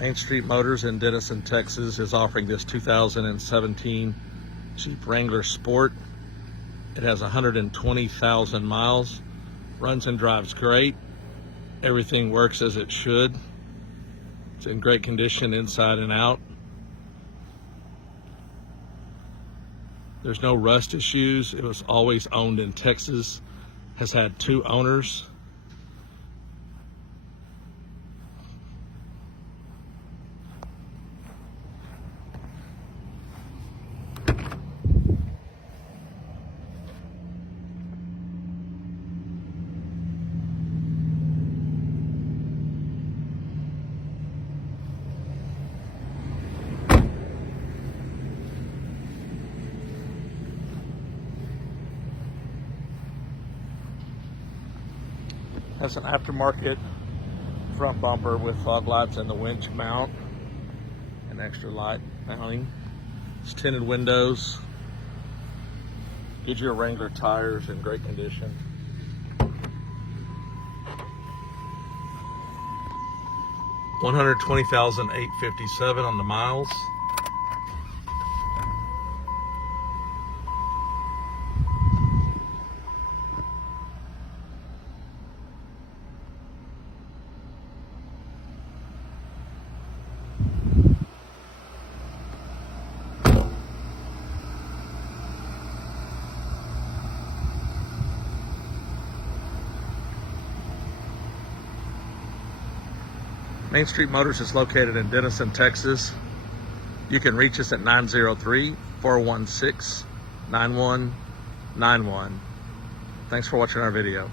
Main Street Motors in Denison, Texas is offering this 2017 Jeep Wrangler Sport. It has 120,000 miles, runs and drives great. Everything works as it should. It's in great condition inside and out. There's no rust issues. It was always owned in Texas, has had 2 owners. Has an aftermarket front bumper with fog lights and the winch mount and extra light mounting. It's tinted windows, Goodyear Wrangler tires in great condition. $120,857 on the miles. Main Street Motors is located in Denison, Texas. You can reach us at 903-416-9191. Thanks for watching our video.